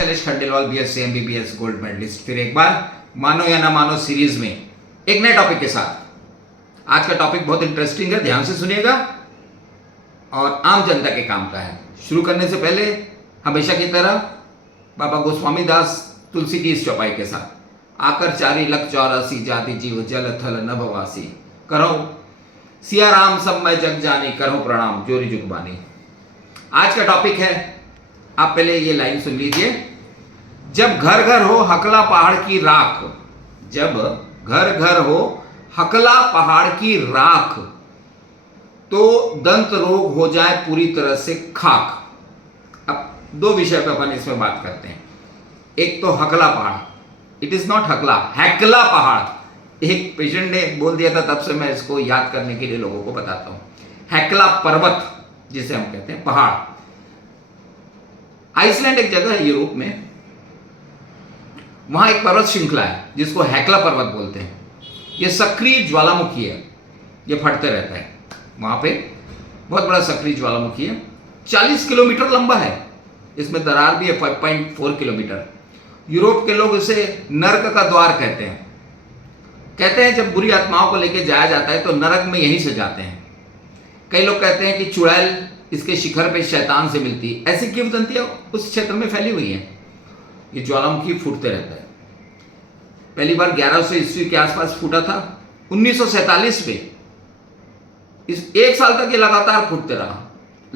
Shailesh Khandelwal, BSc MBBS gold medalist, फिर एक बार मानो या ना मानो सीरीज में एक नए टॉपिक के साथ। आज का टॉपिक बहुत इंटरेस्टिंग है, ध्यान से सुनिएगा और आम जनता के काम का है। शुरू करने से पहले हमेशा की तरह बाबा गोस्वामी दास तुलसी की इस चौपाई के साथ, आकर 4,84,84 जाति जीव जल थल नभवासी, करो सिया राम सब मैं जग जानी, करो प्रणाम जोरी जुगबानी। आज का टॉपिक है, आप पहले ये लाइन सुन लीजिए। जब घर घर हो हकला पहाड़ की राख, जब घर घर हो हकला पहाड़ की राख, तो दंत रोग हो जाए पूरी तरह से खाक। अब दो विषय पर अपन इसमें बात करते हैं। एक तो हकला पहाड़, इट इज नॉट हकला, हैकला पहाड़। एक पेशेंट ने बोल दिया था, तब से मैं इसको याद करने के लिए लोगों को बताता हूं। हैकला पर्वत जिसे हम कहते हैं, पहाड़। आइसलैंड एक जगह है यूरोप में, वहां एक पर्वत श्रृंखला है जिसको हैकला पर्वत बोलते हैं। यह सक्रिय ज्वालामुखी है, यह फटते रहता है। वहां पे बहुत बड़ा सक्रिय ज्वालामुखी है, 40 किलोमीटर लंबा है, इसमें दरार भी है 5.4 किलोमीटर। यूरोप के लोग इसे नर्क का द्वार कहते हैं। कहते हैं जब बुरी आत्माओं को लेकर जाया जाता है तो नरक में यहीं से जाते हैं। कई लोग कहते हैं कि चुड़ैल इसके शिखर पे शैतान से मिलती, ऐसी किंवदंतियां उस क्षेत्र में फैली हुई हैं। ये ज्वालामुखी फूटते रहता है। पहली बार 1100 ईस्वी के आसपास फूटा था, 1947 में। इस एक साल तक ये लगातार फूटते रहा।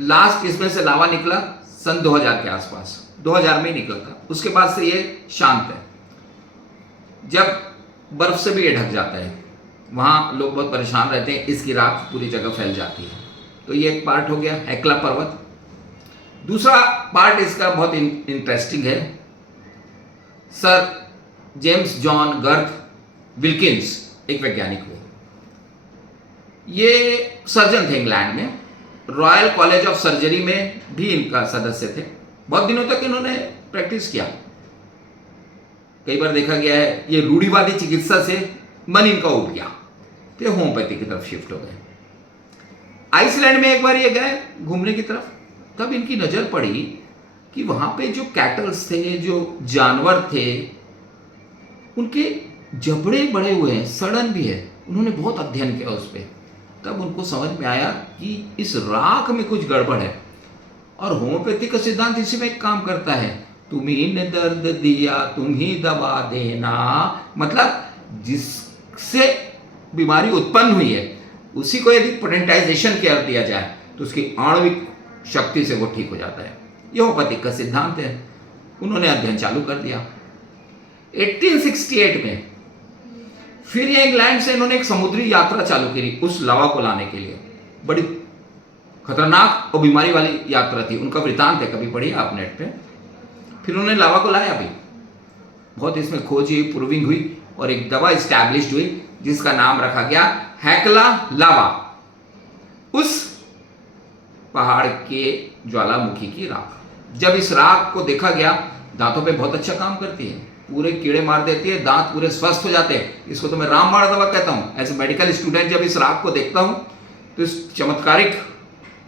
लास्ट इसमें से लावा निकला सन 2000 के आसपास, 2000 में ही निकला था। उसके बाद से ये शांत है। जब बर्फ से भी ये ढक जाता है, वहां लोग बहुत परेशान रहते हैं, इसकी राख पूरी जगह फैल जाती है। तो ये एक पार्ट हो गया हैकला पर्वत। दूसरा पार्ट इसका बहुत इंटरेस्टिंग है। Sir James John Garth Wilkins एक वैज्ञानिक हुए। ये सर्जन थे इंग्लैंड में, रॉयल कॉलेज ऑफ सर्जरी में भी इनका सदस्य थे। बहुत दिनों तक इन्होंने प्रैक्टिस किया। कई बार देखा गया है ये रूढ़िवादी चिकित्सा से मन इनका उठ गया, तो होम्योपैथी की तरफ शिफ्ट हो गए। आइसलैंड में एक बार ये गए घूमने की तरफ, तब इनकी नजर पड़ी कि वहां पे जो कैटल्स थे, जो जानवर थे, उनके जबड़े बड़े हुए हैं, सड़न भी है। उन्होंने बहुत अध्ययन किया उस पर। तब उनको समझ में आया कि इस राख में कुछ गड़बड़ है। और होम्योपैथी का सिद्धांत इसी में एक काम करता है, तुम्ही ने दर्द दिया तुम ही दवा देना। मतलब जिससे बीमारी उत्पन्न हुई है उसी को यदि पोटेंटाइजेशन केयर दिया जाए तो उसकी आणविक शक्ति से वो ठीक हो जाता है। यह होम्योपैथिक का सिद्धांत है। उन्होंने अध्ययन चालू कर दिया। 1868 में फिर ये इंग्लैंड से इन्होंने एक समुद्री यात्रा चालू करी उस लावा को लाने के लिए। बड़ी खतरनाक और बीमारी वाली यात्रा थी। उनका वृतांत है, कभी पढ़िए आप नेट पे। फिर उन्होंने लावा को लाया भी, बहुत इसमें खोज हुई, प्रूविंग हुई और एक दवा इस्टेब्लिश हुई जिसका नाम रखा गया हैकला लावा। उस पहाड़ के ज्वालामुखी की राख। जब इस राख को देखा गया, दांतों पे बहुत अच्छा काम करती है, पूरे कीड़े मार देती है, दांत पूरे स्वस्थ हो जाते हैं। इसको तो मैं रामबाण दवा कहता हूं। एज ए मेडिकल स्टूडेंट जब इस राख को देखता हूं तो इस चमत्कारिक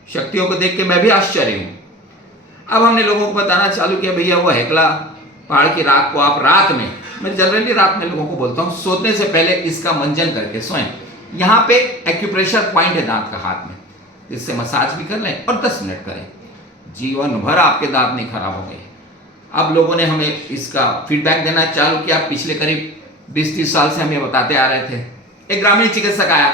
शक्तियों को देख के मैं भी आश्चर्य हूं। अब हमने लोगों को बताना चालू किया, भैया वो हैकला पहाड़ की राख को आप रात में, मैं जनरली रात में लोगों को बोलता हूं, सोने से पहले इसका मंजन करके सोएं। यहाँ पे एक्यूप्रेशर पॉइंट है दांत का हाथ में, इससे मसाज भी कर लें और 10 मिनट करें, जीवन भर आपके दांत नहीं खराब होंगे। अब लोगों ने हमें इसका फीडबैक देना चालू किया। पिछले करीब 20-30 साल से हम ये बताते आ रहे थे। एक ग्रामीण चिकित्सक आया,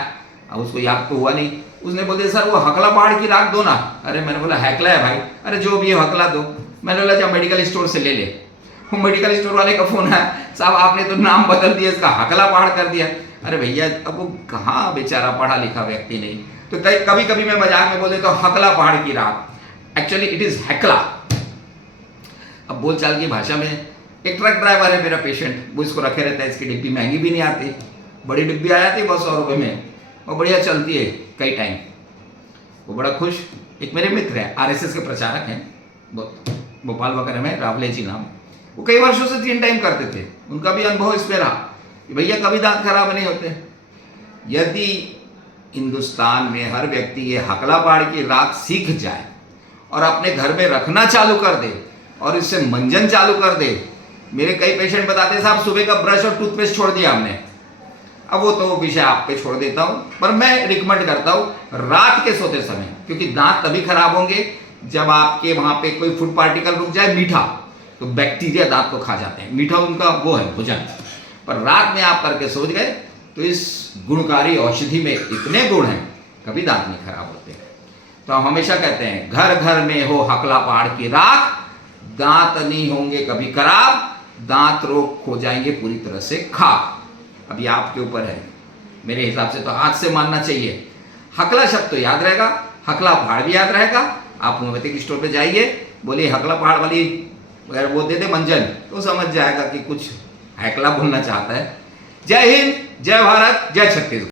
अब उसको याद तो हुआ नहीं, उसने बोल दिया सर वो हकला पहाड़ की राख दो ना। अरे मैंने बोला हैकला है भाई। अरे जो भी हकला दो। मैंने बोला जब मेडिकल स्टोर से ले ले। वो मेडिकल स्टोर वाले का फोन है, साहब आपने तो नाम बदल दिया, इसका हकला पहाड़ कर दिया। अरे भैया अब वो कहाँ बेचारा पढ़ा लिखा व्यक्ति नहीं, तो कभी कभी मैं मजाक में बोल देता हूँ हकला पहाड़ की राख, एक्चुअली इट इज हैकला। अब बोलचाल की भाषा में, एक ट्रक ड्राइवर है मेरा पेशेंट, वो इसको रखे रहता है। इसकी डिब्बी महंगी भी नहीं आती, बड़ी डिब्बी आ जाती है बहुत 100 रुपये में, और बढ़िया चलती है कई टाइम। वो बड़ा खुश। एक मेरे मित्र हैं, आरएसएस के प्रचारक हैं, भोपाल वगैरह में, रावले जी नाम। वो कई वर्षों से 3 टाइम करते थे। उनका भी अनुभव इसमें रहा कि भैया कभी दांत खराब नहीं होते। यदि हिंदुस्तान में हर व्यक्ति ये हकला पहाड़ की राख सीख जाए और अपने घर में रखना चालू कर दे और इससे मंजन चालू कर दे। मेरे कई पेशेंट बताते हैं साहब सुबह का ब्रश और टूथपेस्ट छोड़ दिया हमने। अब वो तो विषय आप पे छोड़ देता हूं, पर मैं रिकमेंड करता हूं रात के सोते समय, क्योंकि दांत तभी खराब होंगे जब आपके वहां पे कोई फूड पार्टिकल रुक जाए मीठा, तो बैक्टीरिया दांत को खा जाते हैं। मीठा उनका वो है भोजन। पर रात में आप करके सोच गए तो इस गुणकारी औषधि में इतने गुण हैं, कभी दांत नहीं खराब होते। तो हम हमेशा कहते हैं घर घर में हो हकला पहाड़ की राख, दांत नहीं होंगे कभी खराब, दांत रोग हो जाएंगे पूरी तरह से खाक। अभी आपके ऊपर है, मेरे हिसाब से तो आज से मानना चाहिए। हकला शब्द तो याद रहेगा, हकला पहाड़ भी याद रहेगा। आप होम्योपैथिक स्टोर पे जाइए, बोलिए हकला पहाड़ वाली अगर वो दे दे मंजन, तो समझ जाएगा कि कुछ हैकला बोलना चाहता है। जय हिंद, जय भारत, जय छत्तीसगढ़।